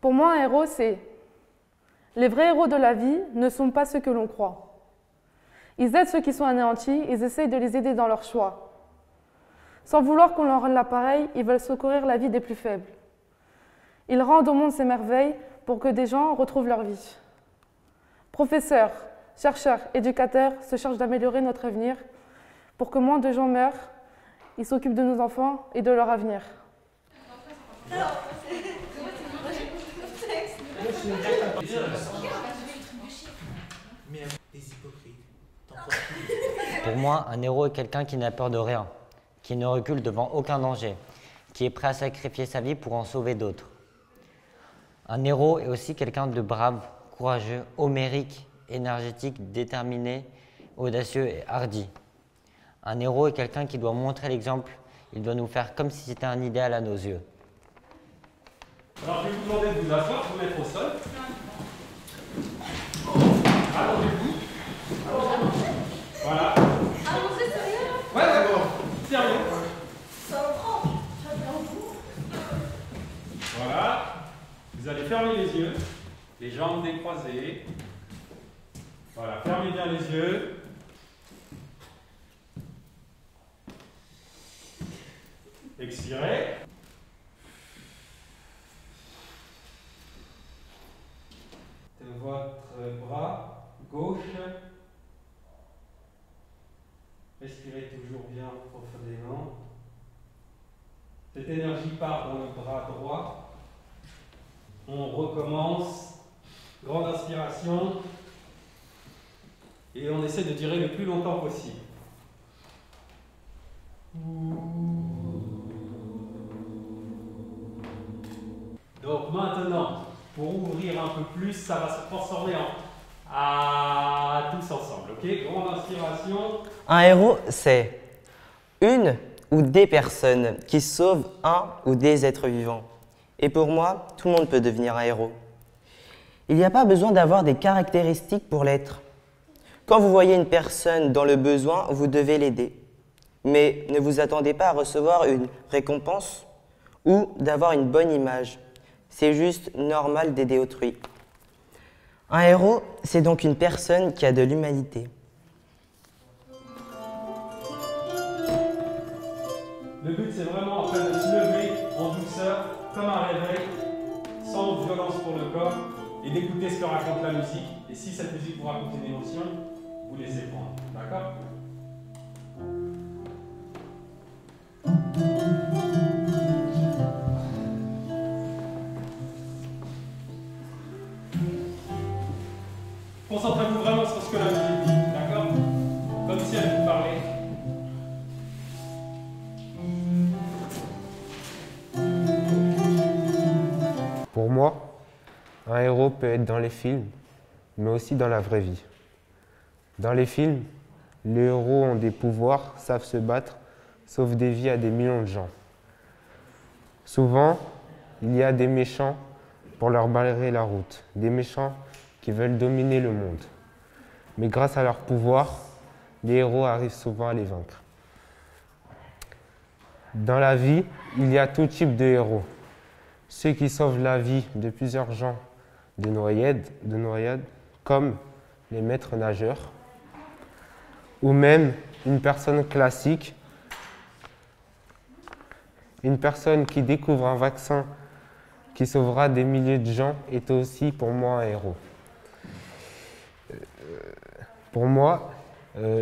Pour moi, un héros, c'est... Les vrais héros de la vie ne sont pas ceux que l'on croit. Ils aident ceux qui sont anéantis, ils essayent de les aider dans leurs choix. Sans vouloir qu'on leur rende l'appareil, ils veulent secourir la vie des plus faibles. Ils rendent au monde ces merveilles pour que des gens retrouvent leur vie. Professeurs, chercheurs, éducateurs se chargent d'améliorer notre avenir pour que moins de gens meurent. Ils s'occupent de nos enfants et de leur avenir. Pour moi, un héros est quelqu'un qui n'a peur de rien, qui ne recule devant aucun danger, qui est prêt à sacrifier sa vie pour en sauver d'autres. Un héros est aussi quelqu'un de brave, courageux, homérique, énergétique, déterminé, audacieux et hardi. Un héros est quelqu'un qui doit montrer l'exemple, il doit nous faire comme si c'était un idéal à nos yeux. Alors je vais vous demander de vous asseoir, de vous mettre au sol. Allongez-vous. Voilà. Allongez, sérieux là? Ouais, d'accord. Sérieux. Ça me prend. Voilà. Vous allez fermer les yeux, les jambes décroisées. Voilà, fermez bien les yeux. Expirez. De votre bras gauche. Respirez toujours bien profondément. Cette énergie part dans le bras droit. On recommence. Grande inspiration. Et on essaie de durer le plus longtemps possible. Donc maintenant, pour ouvrir un peu plus, ça va se transformer à tous ensemble. Ok? Grande inspiration. Un héros, c'est une ou des personnes qui sauvent un ou des êtres vivants. Et pour moi, tout le monde peut devenir un héros. Il n'y a pas besoin d'avoir des caractéristiques pour l'être. Quand vous voyez une personne dans le besoin, vous devez l'aider. Mais ne vous attendez pas à recevoir une récompense ou d'avoir une bonne image. C'est juste normal d'aider autrui. Un héros, c'est donc une personne qui a de l'humanité. Le but, c'est vraiment après de se lever en douceur, comme un réveil, sans violence pour le corps, et d'écouter ce que raconte la musique. Et si cette musique vous raconte une émotion, vous laissez prendre. D'accord? Concentrez-vous vraiment sur ce que la musique dit. D'accord? Comme si elle vous parlait. Pour moi, un héros peut être dans les films, mais aussi dans la vraie vie. Dans les films, les héros ont des pouvoirs, savent se battre, sauvent des vies à des millions de gens. Souvent, il y a des méchants pour leur barrer la route, des méchants qui veulent dominer le monde. Mais grâce à leur pouvoir, les héros arrivent souvent à les vaincre. Dans la vie, il y a tout type de héros. Ceux qui sauvent la vie de plusieurs gens de noyade, comme les maîtres nageurs, ou même une personne classique, une personne qui découvre un vaccin qui sauvera des milliers de gens est aussi pour moi un héros. Pour moi,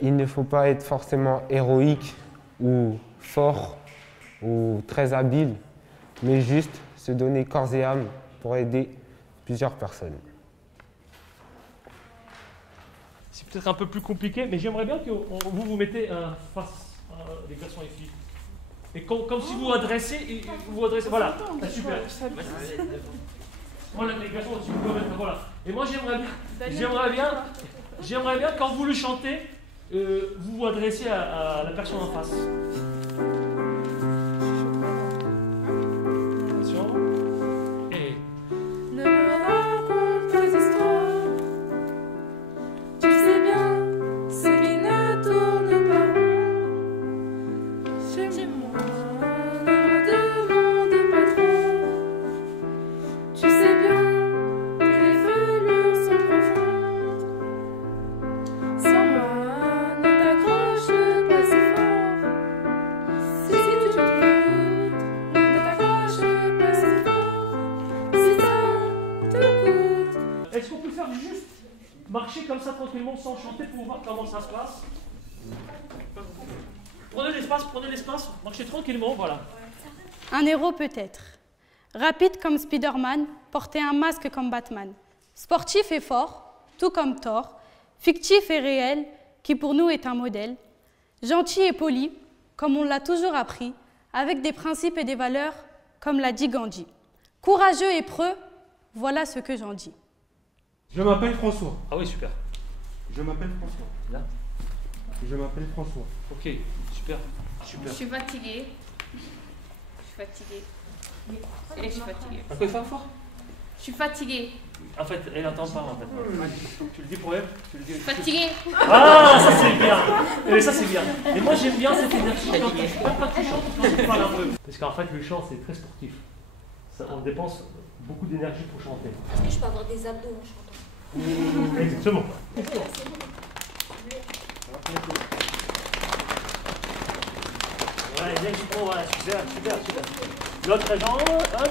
il ne faut pas être forcément héroïque ou fort ou très habile, mais juste se donner corps et âme pour aider plusieurs personnes. C'est peut-être un peu plus compliqué, mais j'aimerais bien que vous vous mettez face les garçons et filles. Et comme si vous adressez, voilà, ah, super. Voilà, les garçons, si vous pouvez mettre, voilà. Et moi j'aimerais bien quand vous le chantez, vous vous adressez à la personne en face. Ne me raconte pas d'histoire. Tu sais bien ce qui ne tourne pas rond. Chez moi, ne me demande pas trop. Tu sais bien ça tranquillement, sans chanter, pour voir comment ça se passe. Prenez l'espace, marchez tranquillement, voilà. Un héros peut-être. Rapide comme Spider-Man, porter un masque comme Batman. Sportif et fort, tout comme Thor. Fictif et réel, qui pour nous est un modèle. Gentil et poli, comme on l'a toujours appris, avec des principes et des valeurs, comme l'a dit Gandhi. Courageux et preux, voilà ce que j'en dis. Je m'appelle François. Ah oui, super. Je m'appelle François. Là. Je m'appelle François. Ok, super. Je suis fatiguée. Et je suis fatiguée. Un peu fort. Je suis fatiguée. En fait, elle n'entend pas en fait. Tu le dis pour elle, tu le dis. Fatiguée. Ah, ça c'est bien. Et ça c'est bien. Et moi j'aime bien cette énergie quand tu chantes, quand tu parles un peu. Parce qu'en fait le chant c'est très sportif. Ça, on dépense beaucoup d'énergie pour chanter. Est-ce que je peux avoir des abdos en chantant? Exactement. Ouais, bien que tu prends, voilà, super. L'autre jambe, hop.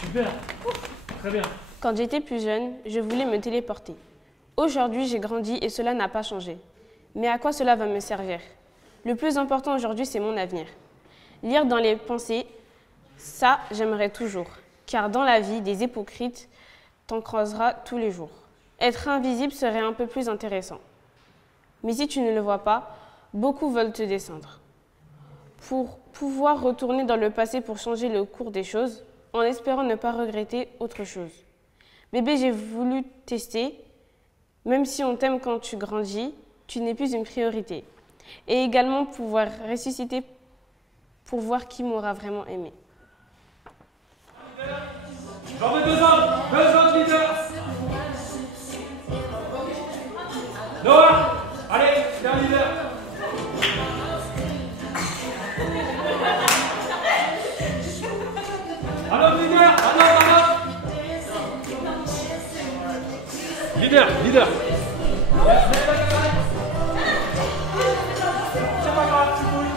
Super, très bien. Quand j'étais plus jeune, je voulais me téléporter. Aujourd'hui, j'ai grandi et cela n'a pas changé. Mais à quoi cela va me servir? Le plus important aujourd'hui, c'est mon avenir. Lire dans les pensées, ça, j'aimerais toujours. Car dans la vie, des hypocrites, t'en croiseras tous les jours. Être invisible serait un peu plus intéressant. Mais si tu ne le vois pas, beaucoup veulent te descendre. Pour pouvoir retourner dans le passé pour changer le cours des choses, en espérant ne pas regretter autre chose. Bébé, j'ai voulu tester. Même si on t'aime quand tu grandis, tu n'es plus une priorité. Et également pouvoir ressusciter pour voir qui m'aura vraiment aimé. J'en veux deux autres leaders. Noah, allez, c'est un leader. Un autre leader, Leader. C'est pas grave, tu bouilles.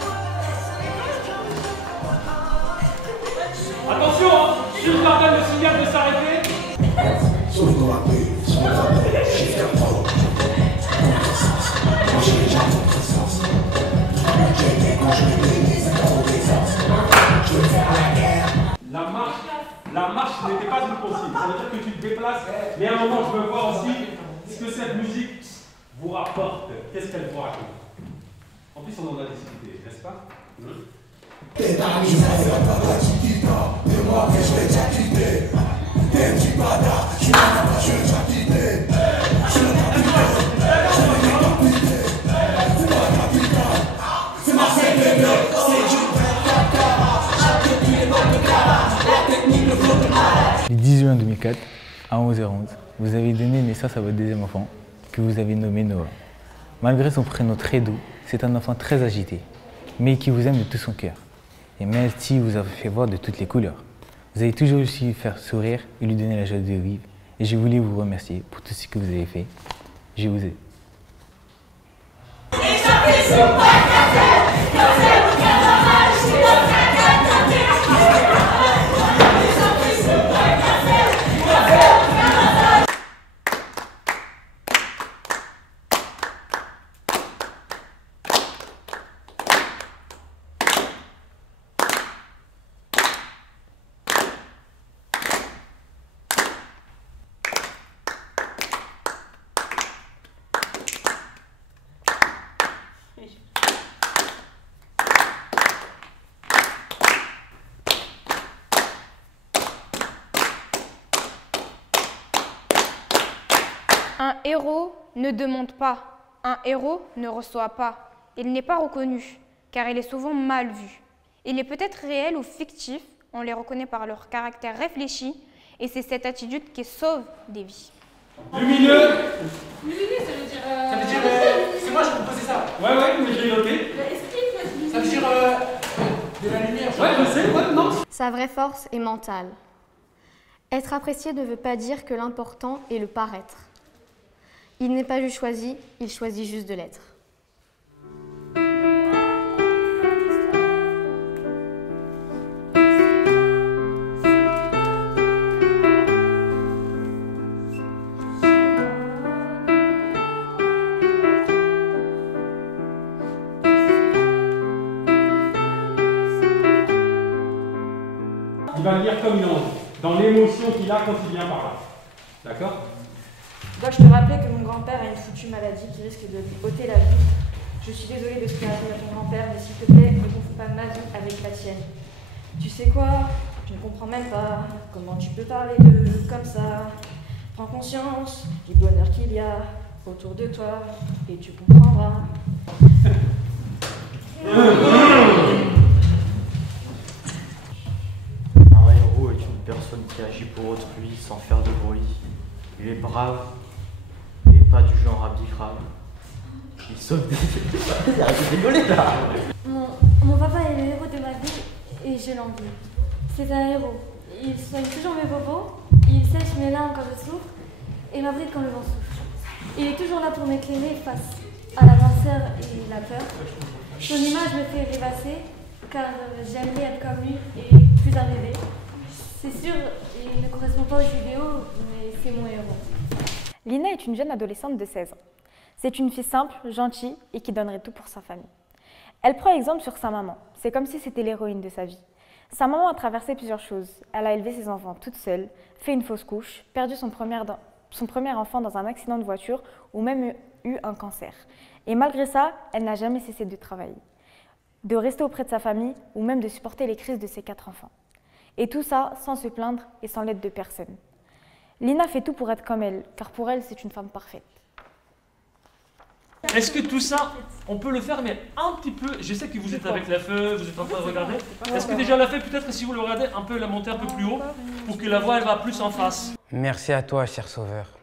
Attention, hein, si je leur donne le signal de s'arrêter. La marche n'était pas une consigne. Ça veut dire que tu te déplaces. Mais à un moment, je veux voir aussi ce que cette musique vous rapporte. Qu'est-ce qu'elle vous raconte? En plus, on en a discuté, n'est-ce pas? Le 10 juin 2004, à 11h11, vous avez donné naissance à votre deuxième enfant, que vous avez nommé Noah. Malgré son prénom très doux, c'est un enfant très agité, mais qui vous aime de tout son cœur. Et même si vous avez fait voir de toutes les couleurs, vous avez toujours su faire sourire et lui donner la joie de vivre. Et je voulais vous remercier pour tout ce que vous avez fait. Je vous aime. Un héros ne demande pas, un héros ne reçoit pas. Il n'est pas reconnu, car il est souvent mal vu. Il est peut-être réel ou fictif, on les reconnaît par leur caractère réfléchi, et c'est cette attitude qui sauve des vies. Lumineux. Lumineux, ça veut dire. Ça veut dire. C'est moi, je vous posais ça. Ouais, mais je l'ai noté. Ça veut dire. De la lumière. Ouais, je sais, ouais, non. Sa vraie force est mentale. Être apprécié ne veut pas dire que l'important est le paraître. Il n'est pas juste choisi, il choisit juste de l'être. lire comme il en dit, dans l'émotion qu'il a quand il vient par là. D'accord? Dois-je te rappeler que mon grand-père a une foutue maladie qui risque de lui ôter la vie? Je suis désolée de ce qui arrive à ton grand-père, mais s'il te plaît, ne confonds pas ma vie avec la tienne. Tu sais quoi? Je ne comprends même pas comment tu peux parler d'eux comme ça. Prends conscience du bonheur qu'il y a autour de toi et tu comprendras. Un héros est une personne qui agit pour autrui sans faire de bruit. Il est brave et pas du genre à bifrave. Il sauve des... Arrête de rigoler là. Mon papa est le héros de ma vie et je l'envie. C'est un héros. Il soigne toujours mes bobos, il sèche mes larmes quand je souffre et m'abrite quand le vent souffle. Il est toujours là pour m'éclairer face à la noirceur et la peur. Son image me fait rêvasser car j'aimerais être comme lui et plus un bébé. C'est sûr, il ne correspond pas aux idéaux, mais c'est mon héros. Lina est une jeune adolescente de 16 ans. C'est une fille simple, gentille et qui donnerait tout pour sa famille. Elle prend exemple sur sa maman. C'est comme si c'était l'héroïne de sa vie. Sa maman a traversé plusieurs choses. Elle a élevé ses enfants toute seule, fait une fausse couche, perdu son premier enfant dans un accident de voiture ou même eu un cancer. Et malgré ça, elle n'a jamais cessé de travailler, de rester auprès de sa famille ou même de supporter les crises de ses 4 enfants. Et tout ça sans se plaindre et sans l'aide de personne. Lina fait tout pour être comme elle, car pour elle, c'est une femme parfaite. Est-ce que tout ça, on peut le faire, mais un petit peu, je sais que vous êtes avec la feuille, vous êtes en train de regarder. Est-ce que déjà la feuille, peut-être si vous le regardez, un peu la monter un peu plus haut, pour que la voix, elle va plus en face. Merci à toi, cher sauveur.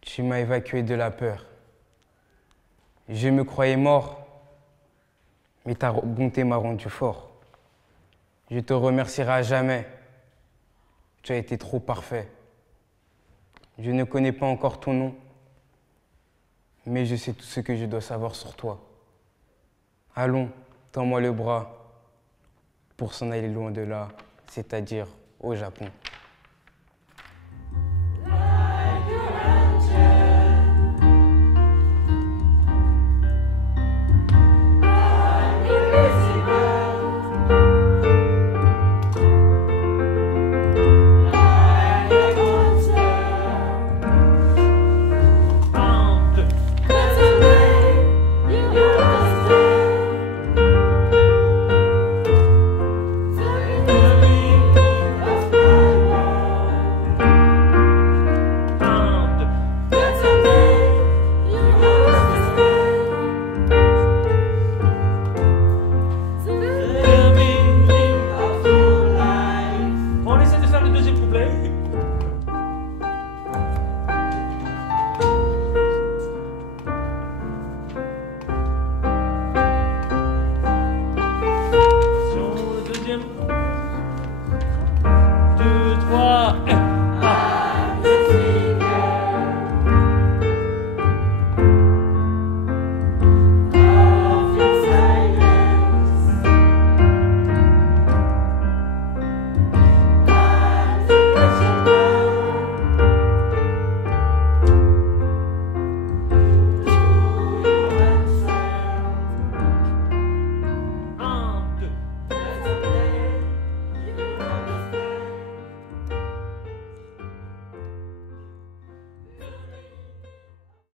Tu m'as évacué de la peur. Je me croyais mort, mais ta bonté m'a rendu fort. Je te remercierai à jamais. Tu as été trop parfait. Je ne connais pas encore ton nom, mais je sais tout ce que je dois savoir sur toi. Allons, tends-moi le bras pour s'en aller loin de là, c'est-à-dire au Japon.